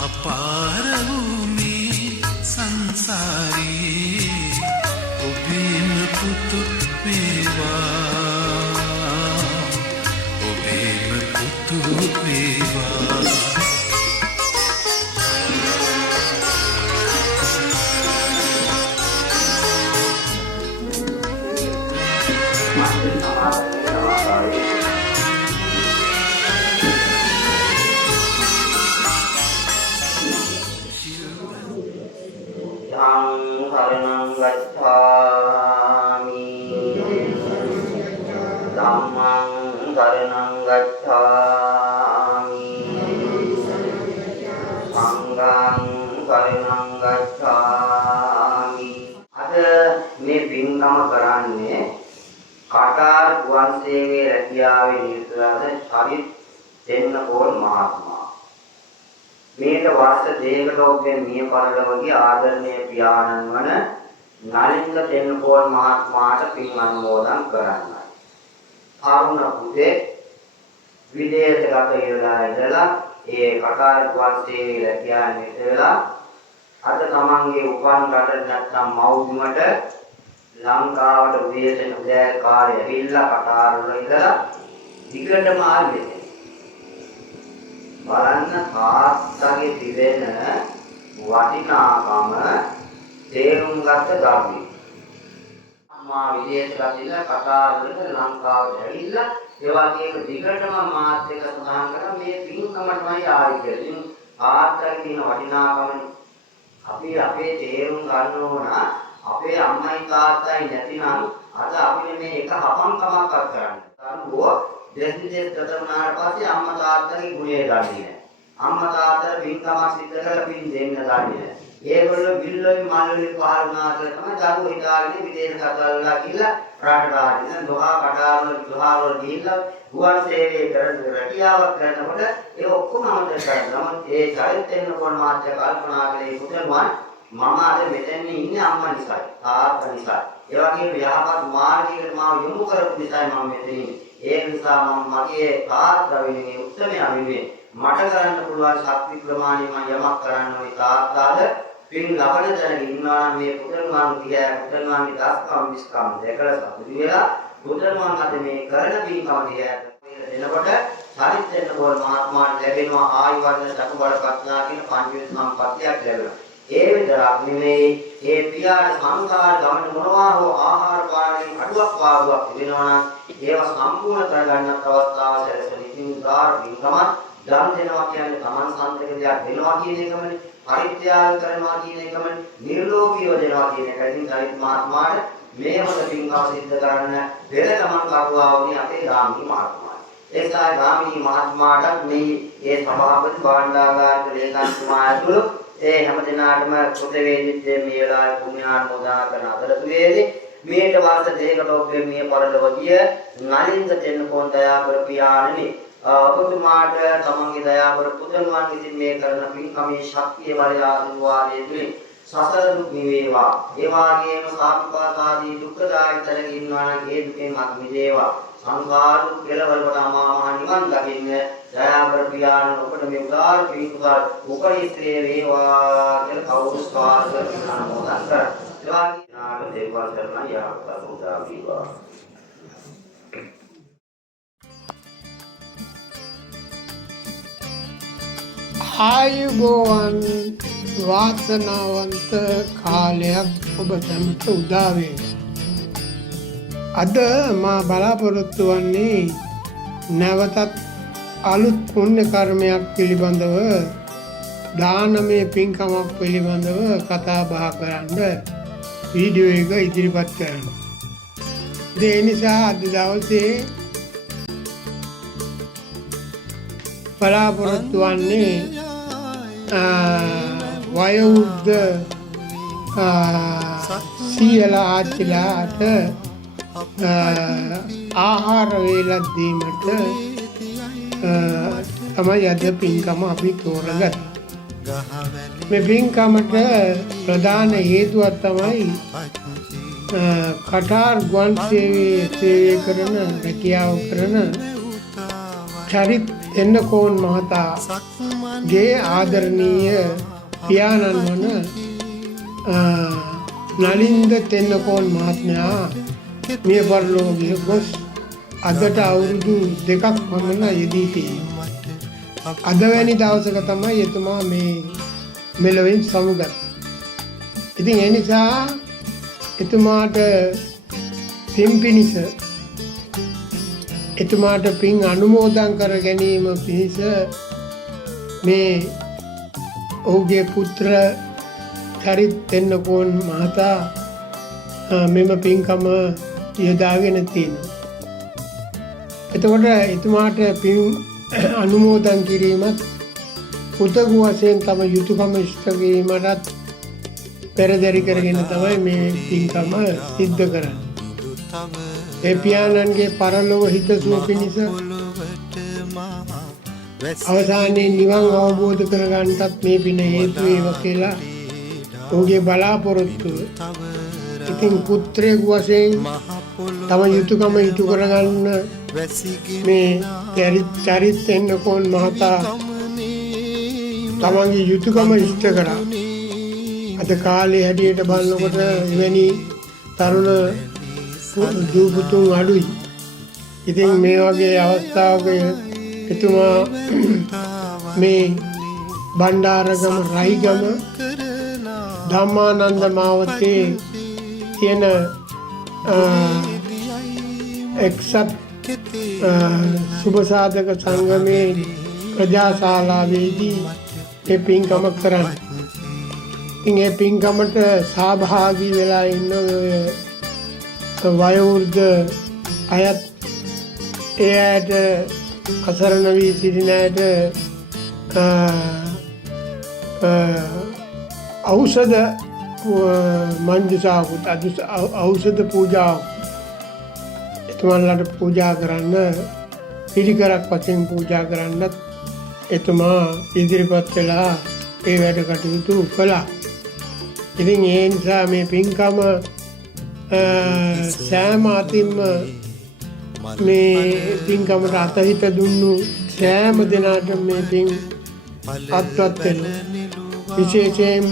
අපාර වූ මේ සංසාරේ ඔබේම පුතු වේවා ඔබේම පුතු වේවා शरणं गच्छामि धम्मं शरणं गच्छामि संघं शरणं गच्छामि අද මේ පින්කම කරන්නේ කටාර ගුවන් සේවයේ රැකියාවේ නිරතව චරිත් දෙන්නකෝන් මහත්මයා මේක වර්ෂ දෙකකට ඔබේ මිය පරලොවගේ ආදරණීය පියාණන් වන නලින්ද තෙන්නකෝන් මහත්මයාට පින් අනුමෝදන් කරන්නයි. ආරුණ පුතේ විදේශගත වෙලා ඉඳලා ඒ කටාර ගුවන් සේවයේ රැකියාවේ ඉඳලා අද තමන්ගේ උපන් රට නැත්නම් මව්බිමට ලංකාවට විදේශෙන් උදෑකාරය ඇවිල්ලා කටාර වල ඉඳලා දිගටම ආවේ. බලන්න තාත්තගේ තිබෙන වටිනාකම තේරුම් ගත්ත ධර්මයි. අම්මා විදේශගත ඉඳලා කටාර වල ලංකාවට ඇවිල්ලා ඒ වගේම දිගටම මාත් එක්ක සඳහන් කරා මේ පින්කමටමයි ආයි කියලා. තාත්තගේ තියෙන වටිනාකම අපි අපේ තේරුම් ගන්න ඕන අපේ අම්මයි තාත්තයි නැතිනම් අද අපිට මේ එක හපංකමක් කරන්න. දරුවෝ දෙස්දෙස් ගතවනාට පස්සේ අම්මා තාත්තගේ ගුණය දන්නේ නැහැ. අම්මා තාත්තට පින්කමක් සිද්ධ කරලා පින් දෙන්න දන්නේ නැහැ. ඒගොල්ලෝ බිල්ලෝයි මල්ලෝයි පහල වුණා කියලා තමයි දරුවෝ හිතාගෙන විදේශ ගතවලා කියලා රටට ආදින දොහා කටාරවල ගිහිල්ලා ගුවන් සේවයේ කරන රැකියාවක් කරනකොට ඒ ඔක්කොම අමතක කරනවා. ඒ චරිත වෙනකොට මාත්‍ය කල්පනා කළේ පුතණුවන් මම අද මෙතන ඉන්නේ අම්මා නිසායි තාත්තා නිසායි. ඒ වගේම යහපත් මාර්ගයකට මාව යොමු කරපු නිසායි මම මෙතන ඉන්නේ. ඒ නිසා මම මගේ තාත්තා වෙනුවෙන් උත්සමයා වෙනුවෙන් මට කරන්න පුළුවන් ශක්ති ප්‍රමාණය මම යමක් කරන්න ඕනේ තාත්තාද පින් ලබන තැන ඉන්නවා නම් මේ පුතණුවන් දිහා පුතණුවන්ගේ දස්කම් විස්කම් දැකලා සතුටු වෙලා පුතණුවන් අද මේ කරන පින්කම දිහා එනකොට චරිත වෙනකොට මහත්මාට ලැබෙනවා ආයු වර්ණ සතු බල ප්‍රඥා කියන පංචවිධ සම්පත්තියක් ලැබෙනවා. ඒ විතරක් නෙමෙයි ඒ පියාට සංසාර ගමන මොනවා හෝ ආහාර පානකින් අඩුවක් වාදුවක් තිබෙනවා නම් ඒවා සම්පූර්ණ කරගන්නත් අවස්ථාව සැලසෙන ඉතින් උදාර පින්කම දන් දෙනවා කියන්නේ Taman සම්පතක දෙයක් දෙනවා කියන එකමනේ පරිත්‍යාග කරනවා කියන එකමනේ නිර්ලෝකීව දෙනවා කියන එක. ඉතින් චරිත මහත්මාට මේ හොඳ පින්කම සිද්ධ කරන්න පෙර ගමන් කරුවා වුණේ අපේ ගාමිණී මහත්මයා. ඒසා ගාමිණී මහත්මයාට මේ ඒ සභාපති භාණ්ඩාගාරික ලේකම්තුමා ඇතුළු ඒ හැම දිනාටම කෘතවේදීත්වයේ මේ වෙලාවේ පුණ්‍යානුමෝදනා කරන අතරතුරේදී මේට වර්ෂ දෙකකට ඔබේ මිය පරලොවදී නලින්ද තෙන්නකෝන් දයාබර පියාණනි ඔබතුමාට තමන්ගේ දයාබර පුතණුවන් විසින් මේ කරන පින්කමේ ශක්තිය බලය ආශිර්වාදයේ තුලින් සසර දුක් නිවේවා. ඒ වගේම සාපපාතාදී දුක්ඛදායක තැනක ඉන්නවා නම් ඒ දුකෙන් අත් මිදේවා. සංසාර දුක් කෙලවරකට අමා මහ නිවන් දකින්න දයාබර පියාණන් ඔබට මේ උදාර පින්කම උපරිශ්‍රේ වේවා කියලා කවුරු ස්වාර්ථ කරන මොදන් කර. ඒ වගේ නාග දේවල් කරන යහපත උදා වේවා. ආයුබෝවන් වාසනාවන්ත කාලයක් ඔබ සැමට උදා වේවා. අද මා බලාපොරොත්තු වන්නේ නැවතත් අලුත් පුණ්‍ය කර්මයක් පිළිබඳව දානමය පින්කමක් පිළිබඳව කතා බහ කරන්න වීඩියෝ එක ඉදිරිපත් කරනවා. ඒ නිසා අද දවසේ බලාපොරොත්තු වන්නේ වයෝවෘද්ධ සියලා ආච්චිලාට ආහාර වේලක් දීමට තමයි අද පින්කම අපි තෝරගත්තේ. මේ පින්කමට ප්‍රධාන හේතුවක් තමයි කටාර් ගුවන් සේවයේ සේවය කරන රැකියාව කරන චරිත් තෙන්නකෝන් මහතාගේ ආදරණීය පියාණන් වන නලින්ද තෙන්නකෝන් මහත්මයා මිය පරලෝකීය ගොස් අදට අවුරුදු 2ක් පමණ යෙදී සිටිනවා. අද වැනි දවසක තමයි එතුමා මේ මෙලොවින් සමුගත්. ඉතින් ඒ නිසා එතුමාට පින් පිණිස එතුමාට පින් අනුමෝදන් කර ගැනීම පිණිස මේ ඔහුගේ පුත්‍ර චරිත් තෙන්නකෝන් මහතා මෙම පින්කම යොදාගෙන තියෙනවා. එතකොට එතුමාට පින් අනුමෝදන් කිරීමත් පුතගු වශයෙන් තම යුතුයකම ඉෂ්ට කිරීමටත් පෙරදරි කරගෙන තමයි මේ පින්කම සිද්ධ කරන්නේ. ඒ පියාණන්ගේ පරලොව හිතසුව පිණිස අවසානයේ නිවන් අවබෝධ කරගන්නටත් මේ පින හේතු වේවා කියලා ඔහුගේ බලාපොරොත්තුව. ඉතින් පුත්‍රයෙකු වශයෙන් තම යුතුයකම ඉටු කරගන්න මේ චරිත් තෙන්නකෝන් මහතා තමන්ගේ යුතුයකම ඉෂ්ට කරා. අද කාලේ හැටියට බලනකොට එවැනි තරුණ දූපුතුන් අඩුයි. ඉතින් මේ වගේ අවස්ථාවක එතුමා මේ බණ්ඩාරගම රයිගම ධම්මානන්ද මාවතේ තියෙන එක්සත් සුභසාධක සංගමේ ප්‍රජාශාලාවේදී මේ පින්කම කරන්නේ. ඉතින් ඒ පින්කමට සහභාගී වෙලා ඉන්න වයෝවෘද්ධ අයත් ඒ අයට අසරණ වී සිටින අයට ඖෂධ මංජුසාවකුත් ඖෂධ පූජාවක් එතුමාලට පූජා කරන්න පිළිකරක් වශයෙන් පූජා කරන්නත් එතුමා ඉදිරිපත් වෙලා ඒ වැඩ කටයුතු කළා. ඉතින් ඒ නිසා මේ පින්කම සෑම අතින්ම මේ පින්කමට අතහිත දුන්නු සෑම දෙනාට මේ පින් අත්වත් වෙනවා. විශේෂයෙන්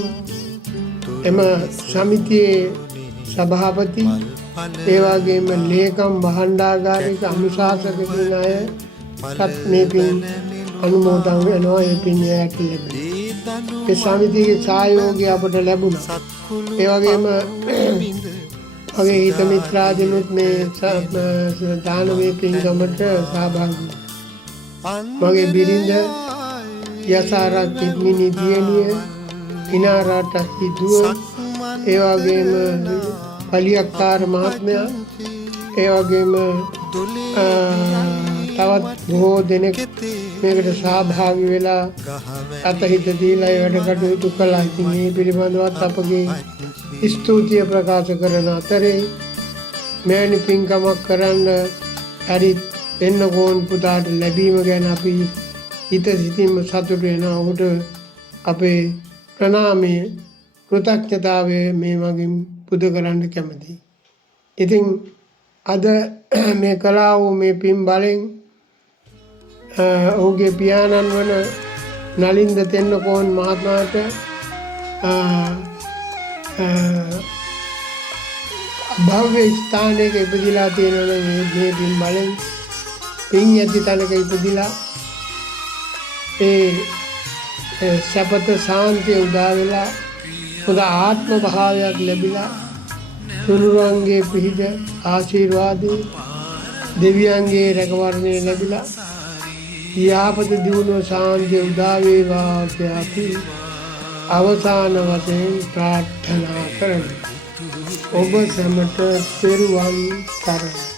එම සමිතියේ සභාපති ඒ වගේම ලේකම් භාණ්ඩාගාරික අනුශාසක කියන අයත් මේ පින් අනුමෝදන් වෙනවා. ඒ පින් යට ලැබෙනවා. ඒ සමිතියේ සහයෝගය අපට ලැබුණා. ඒ වගේම වගේ හිත මිත්‍රාදීනුත් මේ දානමය පින්කමට සහභාගී වුණා. මගේ බිරිඳ යසාරත් මිනි දියණිය ඉනාරට සිදුව ඒ වගේම පලියක්කාර මහත්මයා ඒ වගේම තවත් බොහෝ දෙනෙක් මේකට සහභාගී වෙලා අතහිත දීලා ඒ වැඩ කටයුතු කළා. ඉතින් මේ පිළිබඳවත් අපගේ ස්තුතිය ප්‍රකාශ කරන අතරේ මෙවැනි පින්කමක් කරන්න හරි තෙන්නකෝන් පුතාට ලැබීම ගැන අපි හිත සිතින්ම සතුටු වෙනවා. ඔහුට අපේ ප්‍රණාමය කෘතඥතාවය මේ මගින් පුද කරන්න කැමතියි. ඉතින් අද මේ කලා වූ මේ පින් බලෙන් ඔහුගේ පියාණන් වන නලින්ද තෙන්නකෝන් මහත්මයාට භව්‍ය ස්ථානයක ඉපදිලා තියෙනවා. මේ පින් බලෙන් පින් ඇති තැනක ඉපදිලා ඒ සපත සාන්තිය උදා වෙලා හොඳ ආත්ම භාවයක් ලැබිලා තුනුරුවන්ගේ පිහිට ආශිර්වාදේ දෙවියන්ගේ රැකවරණය ලැබිලා යහපත දියුණුව සාන්තිය උදා වේවා කියලා අපි අවසාන වශයෙන් ප්‍රාර්ථනා කරමු. ඔබ සැමට පෙරවන් සරණයි.